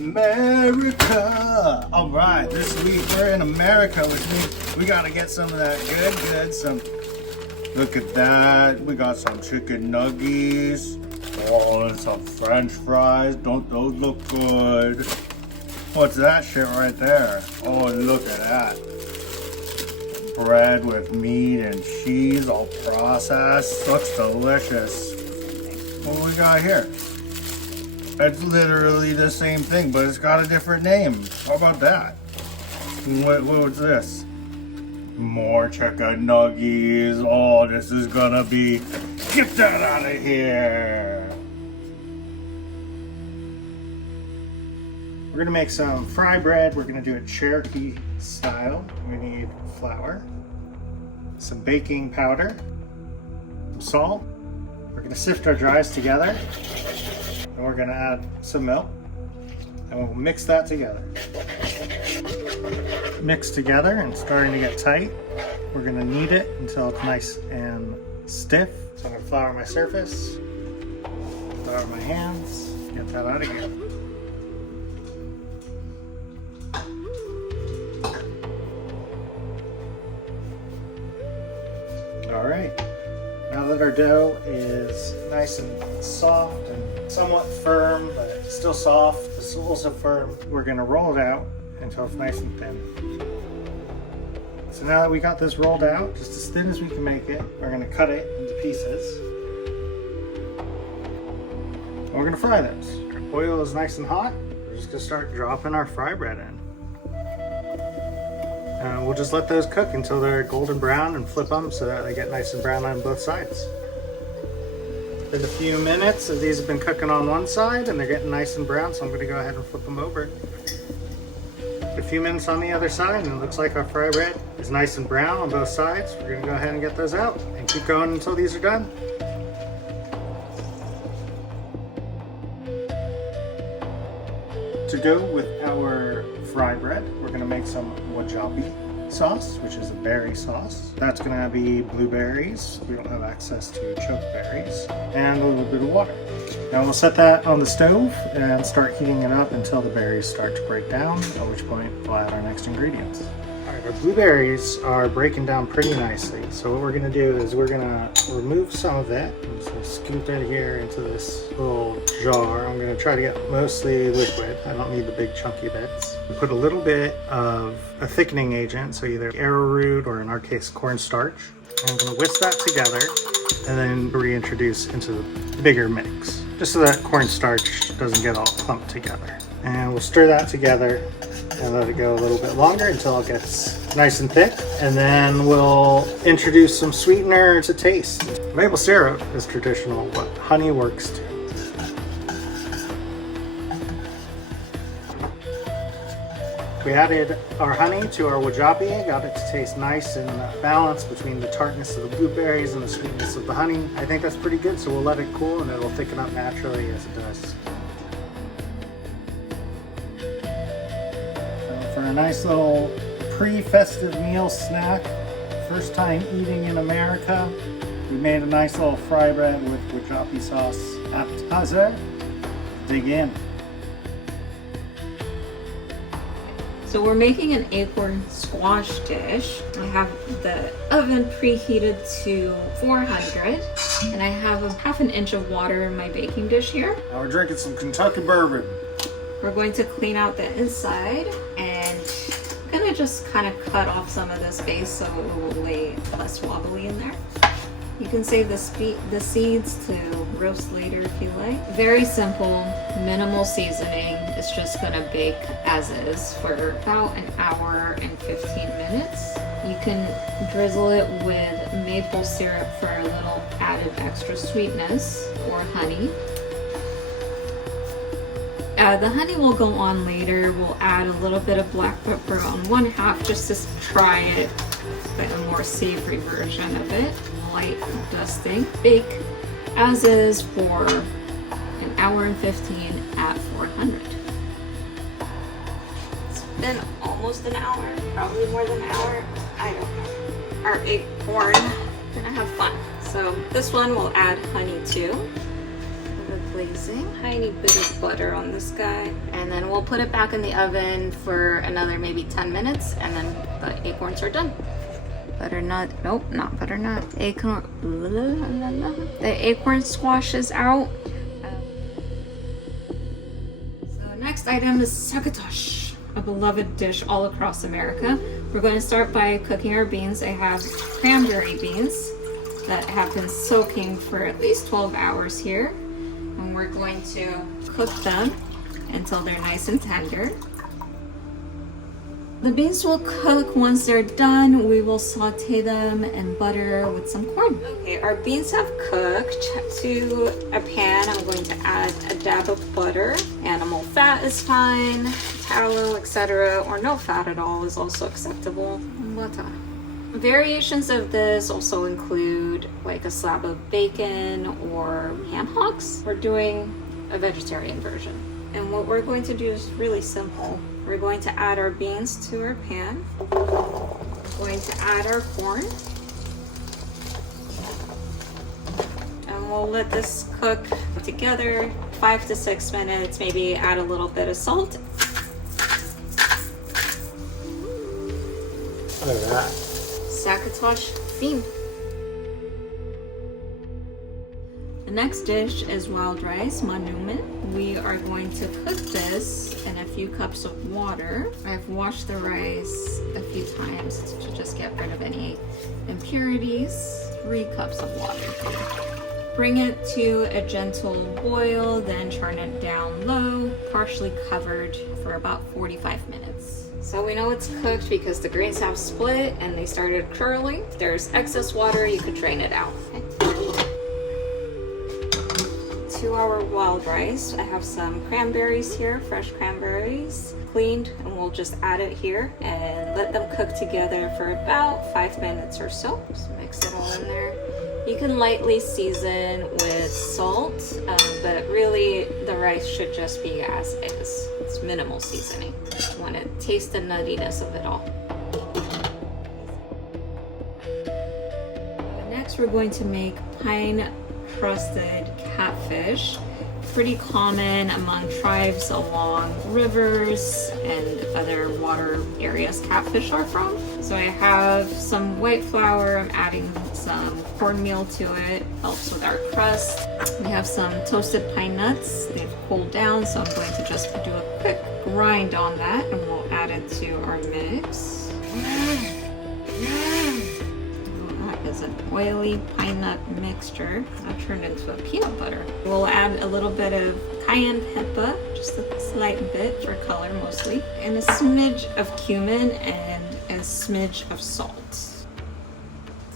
America. All right, this week we're in America, which means we gotta get some of that good, some, look at that. We got some chicken nuggies. Oh, and some French fries. Don't those look good? What's that shit right there? Oh, look at that. Bread with meat and cheese, all processed. Looks delicious. What do we got here? It's literally the same thing, but it's got a different name. How about that? What was this? More chicken nuggies. Oh, this is gonna be... Get that out of here! We're gonna make some fry bread. We're gonna do it Cherokee style. We need flour, some baking powder, some salt. We're gonna sift our dries together. And we're gonna add some milk and we'll mix that together. Mix together and starting to get tight. We're gonna knead it until it's nice and stiff. So I'm gonna flour my surface, flour my hands, get that out of here. All right. Now that our dough is nice and soft and somewhat firm, but still soft, it's also firm, we're gonna roll it out until it's nice and thin. So now that we got this rolled out, just as thin as we can make it, we're gonna cut it into pieces. And we're gonna fry those. Our oil is nice and hot. We're just gonna start dropping our fry bread in. We'll just let those cook until they're golden brown and flip them so that they get nice and brown on both sides. In a few minutes, these have been cooking on one side and they're getting nice and brown, so I'm going to go ahead and flip them over. A few minutes on the other side and it looks like our fry bread is nice and brown on both sides. We're going to go ahead and get those out and keep going until these are done. To go with our fry bread, we're going to make some Wojapi sauce, which is a berry sauce. That's going to be blueberries. We don't have access to chokeberries, and a little bit of water. Now we'll set that on the stove and start heating it up until the berries start to break down, at which point we'll add our next ingredients. Alright, our blueberries are breaking down pretty nicely, so what we're going to do is we're going to remove some of it. I'm just going to scoop it here into this little jar. I'm going to try to get mostly liquid. I don't need the big chunky bits. Put a little bit of a thickening agent, so either arrowroot or in our case cornstarch. I'm going to whisk that together and then reintroduce into the bigger mix, just so that cornstarch doesn't get all clumped together. And we'll stir that together and let it go a little bit longer until it gets nice and thick. And then we'll introduce some sweetener to taste. Maple syrup is traditional, but honey works too. We added our honey to our Wojapi, got it to taste nice and balanced between the tartness of the blueberries and the sweetness of the honey. I think that's pretty good, so we'll let it cool and it'll thicken up naturally as it does. For a nice little pre-festive meal snack, first time eating in America, we made a nice little fry bread with Wojapi sauce appetizer. Dig in. So we're making an acorn squash dish. I have the oven preheated to 400 and I have a half an inch of water in my baking dish here. Now we're drinking some Kentucky bourbon. We're going to clean out the inside and I'm gonna just kind of cut off some of this base so it will lay less wobbly in there. You can save the seeds to roast later if you like. Very simple, minimal seasoning. It's just gonna bake as is for about an hour and 15 minutes. You can drizzle it with maple syrup for a little added extra sweetness or honey. The honey will go on later. We'll add a little bit of black pepper on one half just to try it, but a more savory version of it. Light dusting. Bake as is for an hour and 15 at 400. It's been almost an hour, probably more than an hour. I don't know. Our acorn, gonna have fun. So this one we'll add honey to. glazing. Tiny bit of butter on this guy. And then we'll put it back in the oven for another maybe 10 minutes and then the acorns are done. Butternut, nope, not butternut. Acorn, the acorn squash is out. So next item is succotash, a beloved dish all across America. We're going to start by cooking our beans. I have cranberry beans that have been soaking for at least 12 hours here. And we're going to cook them until they're nice and tender. The beans will cook. Once they're done, we will saute them in butter with some corn. Okay, our beans have cooked. To a pan, I'm going to add a dab of butter. Animal fat is fine, tallow, etc., or no fat at all is also acceptable. Butter. Variations of this also include like a slab of bacon or ham hocks. We're doing a vegetarian version. And what we're going to do is really simple. We're going to add our beans to our pan. We're going to add our corn. And we'll let this cook together 5 to 6 minutes, maybe add a little bit of salt. Look at that. Succotash theme. The next dish is wild rice, manoomin. We are going to cook this in a few cups of water. I've washed the rice a few times to just get rid of any impurities. 3 cups of water. Bring it to a gentle boil, then turn it down low, partially covered for about 45 minutes. So we know it's cooked because the grains have split and they started curling. If there's excess water, you could drain it out. To our wild rice, I have some cranberries here, fresh cranberries, cleaned, and we'll just add it here and let them cook together for about 5 minutes or so. Just mix it all in there. You can lightly season with salt, but really the rice should just be as is. It's minimal seasoning. You want to taste the nuttiness of it all. Next, we're going to make pine crusted catfish. Pretty common among tribes along rivers and other water areas catfish are from. So I have some white flour, I'm adding some cornmeal to it, helps with our crust. We have some toasted pine nuts, they've cooled down, so I'm going to just do a quick grind on that and we'll add it to our mix. Is an oily pine nut mixture that turned into a peanut butter. We'll add a little bit of cayenne pepper, just a slight bit for color mostly, and a smidge of cumin and a smidge of salt.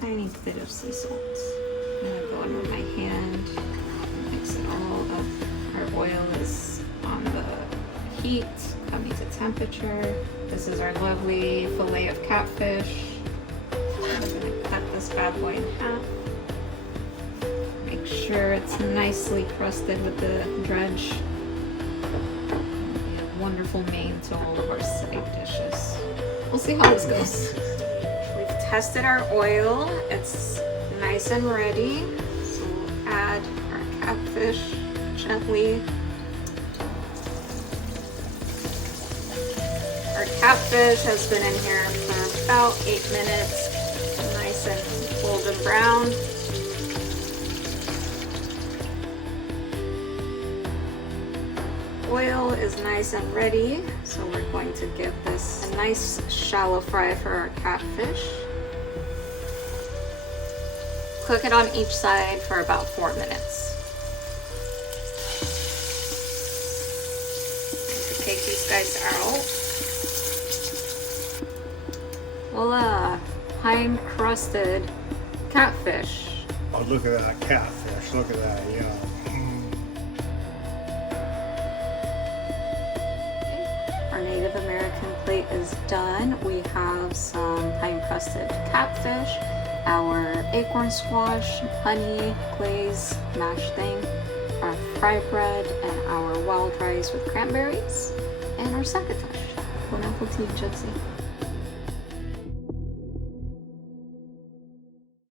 Tiny bit of sea salt. I'm gonna go in with my hand, mix it all up. Our oil is on the heat, coming to temperature. This is our lovely fillet of catfish. I'm gonna cut this bad boy in half. Make sure it's nicely crusted with the dredge. Wonderful main to all of our side dishes. We'll see how this goes. We've tested our oil. It's nice and ready. So we'll add our catfish gently. Our catfish has been in here for about 8 minutes. Nice and golden brown. Oil is nice and ready, so we're going to give this a nice shallow fry for our catfish. Cook it on each side for about 4 minutes. Take these guys out. Voila! Pine crusted catfish. Oh, look at that catfish. Look at that, yeah. Our Native American plate is done. We have some pine crusted catfish, our acorn squash, honey, glaze, mashed thing, our fry bread, and our wild rice with cranberries, and our succotash. Bon appetit, Gypsy.